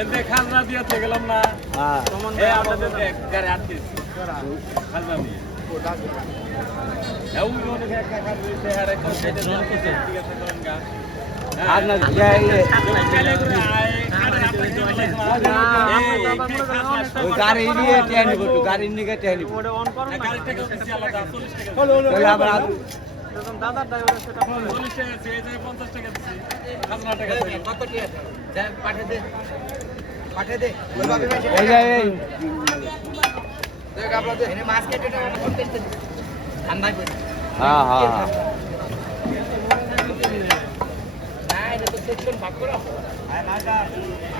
এতে খাজনা দিয়েছে গেলাম না আমাদের গাড়ি আটকে খাজনা দিয়ে গাড়ি নিয়ে নিব একটু গাড়ি নিয়ে নিব দাদার ড্রাইভার সেটা 40 টাকা আছে এই জায়গায় 50 টাকা দিছি খাজনা টাকা কত টাকা দেন পাঠিয়ে দে ওইভাবে এই যে এই দেখ আপনাদের এনে মাছ কেটে টাকা 50 টাকা ঠান্ডায় পড়ে হ্যাঁ হ্যাঁ না এটা তো সেকশন ভাগ করো আয় মাছটা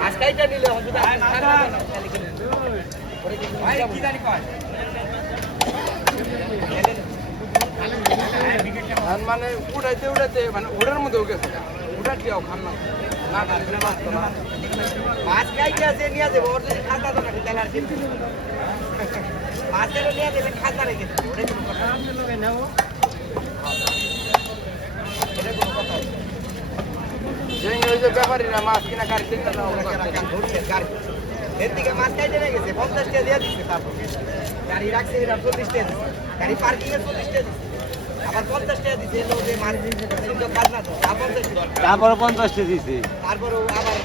মাছ কাইটা নিলে হবে না আয় মাছটা ভাই কি জানি কয় মানে উড়াইতে উড়াইতে মানে ওড়ার মধ্যে গেছে উড়া দিও খান না না না মাছ তো মাছ কাইটা যে নিয়ে যাবে ওর যদি খাতা তো নাকি তেলার কিনতে মাছের নিয়ে যাবে খাতা রেখে ওরে কোনো কথা আমি লগে নাও এটা কোনো কথা যে ওই যে ব্যাপারীরা মাছ কিনা গাড়ি কিনা দাও ধরছে গাড়ি এর দিকে মাছ কাইতে নিয়ে গেছে 50 টাকা দিয়ে দিচ্ছে তারপর গাড়ি রাখছে এরা 40 টাকা গাড়ি পার্কিং এ 40 টাকা আবার 50 টাকা দিছে এলো যে মাছ দিছে তো কাজ না তো তারপর 50 টাকা দিছি তারপরও আবার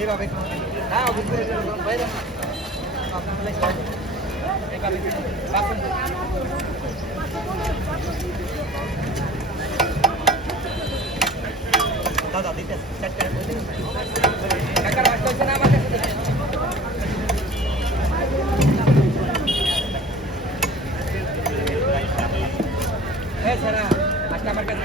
এইভাবে হ্যাঁ অবশ্যই বাইরে দাদা দিতে কাকার আসছে না আমার কাছে হ্যাঁ স্যার আজকে আমার কাছে